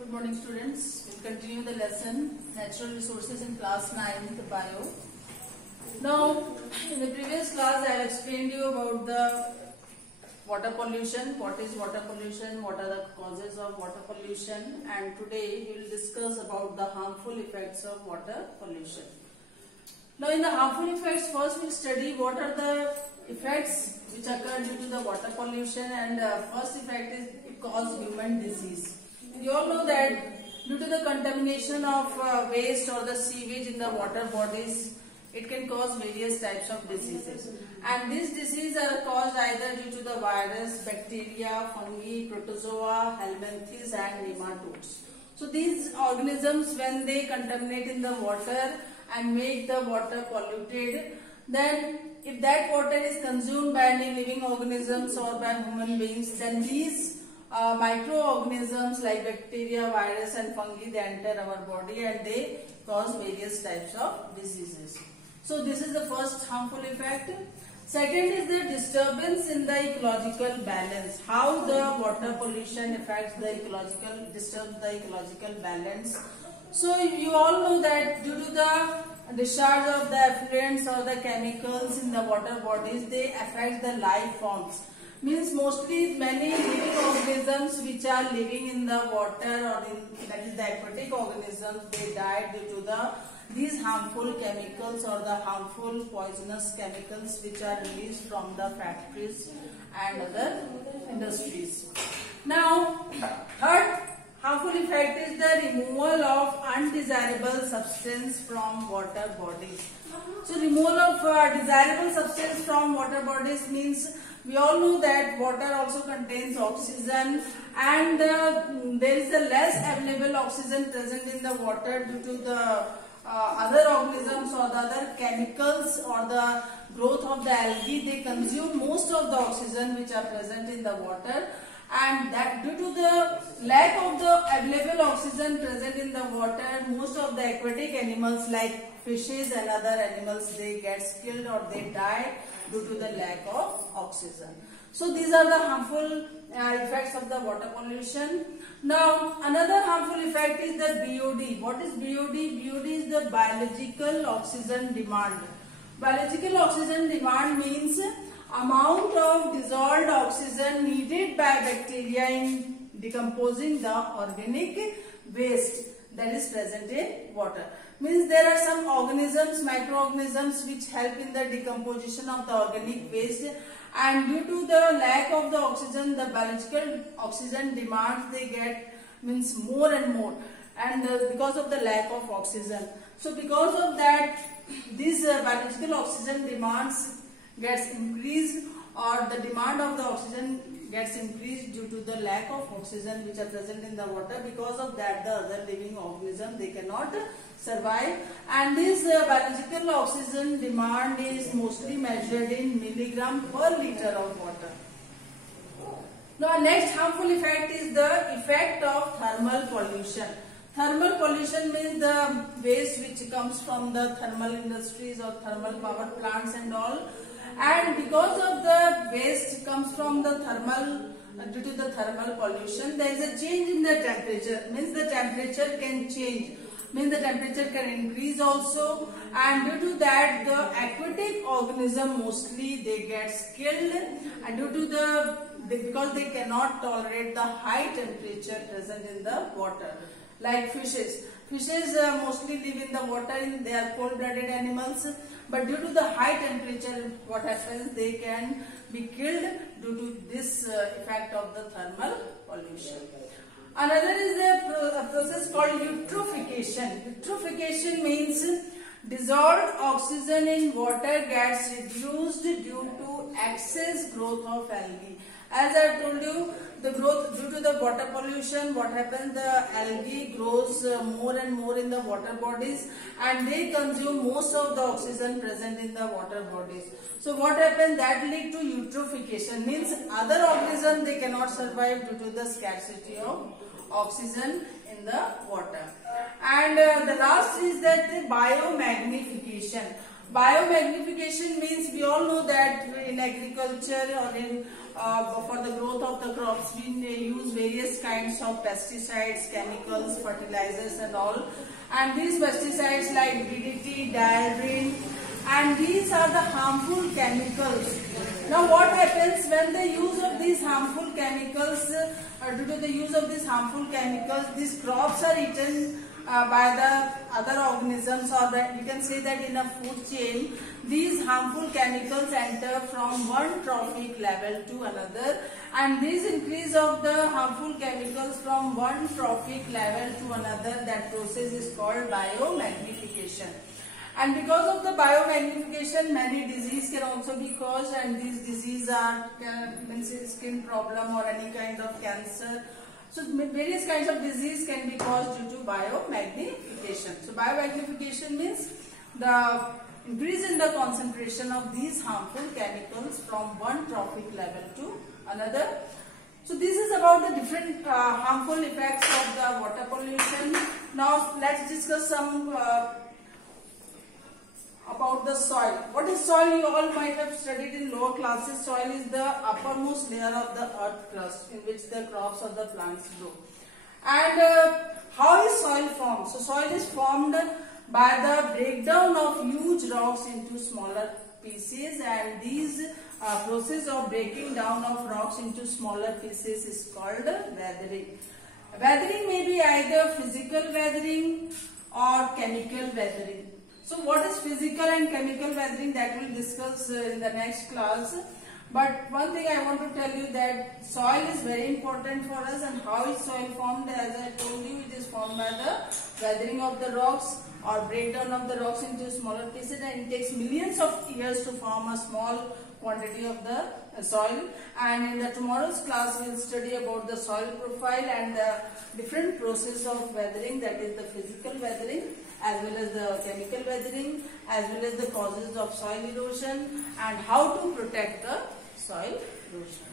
Good morning, students. We'll continue the lesson Natural Resources in class 9, the bio. Now, in the previous class, I have explained you about the water pollution. What is water pollution? What are the causes of water pollution? And today we will discuss about the harmful effects of water pollution. Now, in the harmful effects, first we'll study what are the effects which occur due to the water pollution, and first effect is it causes human disease. You all know that due to the contamination of waste or the sewage in the water bodies, it can cause various types of diseases. And these diseases are caused either due to the virus, bacteria, fungi, protozoa, helminthes and nematodes. So these organisms, when they contaminate in the water and make the water polluted, then if that water is consumed by any living organisms or by human beings, then these microorganisms like bacteria, virus and fungi, they enter our body and they cause various types of diseases. So this is the first harmful effect. Second is the disturbance in the ecological balance. How the water pollution affects the disturbs the ecological balance. So you all know that due to the discharge of the effluents or the chemicals in the water bodies, they affect the life forms. Means mostly many living organisms which are living in the water or that is the aquatic organisms, they die due to these harmful chemicals or the harmful poisonous chemicals which are released from the factories and other industries. Now, third harmful effect is the removal of undesirable substance from water bodies. So removal of desirable substance from water bodies means we all know that water also contains oxygen, and there is a less available oxygen present in the water due to the other organisms or the other chemicals or the growth of the algae. They consume most of the oxygen which are present in the water, and that due to the lack of the available oxygen present in the water, most of the aquatic animals like fishes and other animals, they get killed or they die due to the lack of oxygen. So these are the harmful effects of the water pollution. Now another harmful effect is the BOD. What is BOD? BOD is the biological oxygen demand. Biological oxygen demand means amount of dissolved oxygen needed by bacteria in decomposing the organic waste that is present in water. Means there are some organisms, microorganisms which help in the decomposition of the organic waste, and due to the lack of the oxygen, the biological oxygen demands they get means more and more, and because of the lack of oxygen. So because of that, this biological oxygen demands gets increased, or the demand of the oxygen gets increased due to the lack of oxygen which are present in the water. Because of that, the other living organism, they cannot survive, and this biological oxygen demand is mostly measured in milligram per liter of water. Now next harmful effect is the effect of thermal pollution. Thermal pollution means the waste which comes from the thermal industries or thermal power plants and all. And because of the waste comes from the thermal, due to the thermal pollution, there is a change in the temperature. Means the temperature can change. Means the temperature can increase also. And due to that, the aquatic organism mostly they get killed. And due to because they cannot tolerate the high temperature present in the water. Like fishes. Fishes mostly live in the water. They are cold-blooded animals. But due to the high temperature, what happens? They can be killed due to this effect of the thermal pollution. Another is a process called eutrophication. Eutrophication means dissolved oxygen in water gets reduced due to excess growth of algae. As I told you, the growth due to the water pollution, what happens? The algae grows more and more in the water bodies, and they consume most of the oxygen present in the water bodies. So what happens? That lead to eutrophication. Means other organisms, they cannot survive due to the scarcity of oxygen in the water. And the last is that the biomagnification. Biomagnification means we all know that in agriculture or in for the growth of the crops we use various kinds of pesticides, chemicals, fertilizers and all. And these pesticides like DDT, dieldrin, and these are the harmful chemicals. Now what happens when the use of these harmful chemicals, due to the use of these harmful chemicals, these crops are eaten by the other organisms, or that you can say that in a food chain, these harmful chemicals enter from one trophic level to another, and this increase of the harmful chemicals from one trophic level to another, that process is called biomagnification. And because of the biomagnification, many diseases can also be caused, and these diseases are skin problem or any kind of cancer. So various kinds of disease can be caused due to biomagnification. So biomagnification means the increase in the concentration of these harmful chemicals from one trophic level to another. So this is about the different harmful effects of the water pollution. Now let's discuss some about the soil. What is soil? You all might have studied in lower classes. Soil is the uppermost layer of the earth crust in which the crops or the plants grow. And how is soil formed? So soil is formed by the breakdown of huge rocks into smaller pieces, and these process of breaking down of rocks into smaller pieces is called weathering. Weathering may be either physical weathering or chemical weathering. So what is physical and chemical weathering, that we'll discuss in the next class. But one thing I want to tell you, that soil is very important for us. And how is soil formed? As I told you, it is formed by the weathering of the rocks or breakdown of the rocks into smaller pieces, and it takes millions of years to form a small quantity of the soil. And in the tomorrow's class we'll study about the soil profile and the different process of weathering, that is the physical weathering as well as the chemical weathering, as well as the causes of soil erosion and how to protect the soil erosion.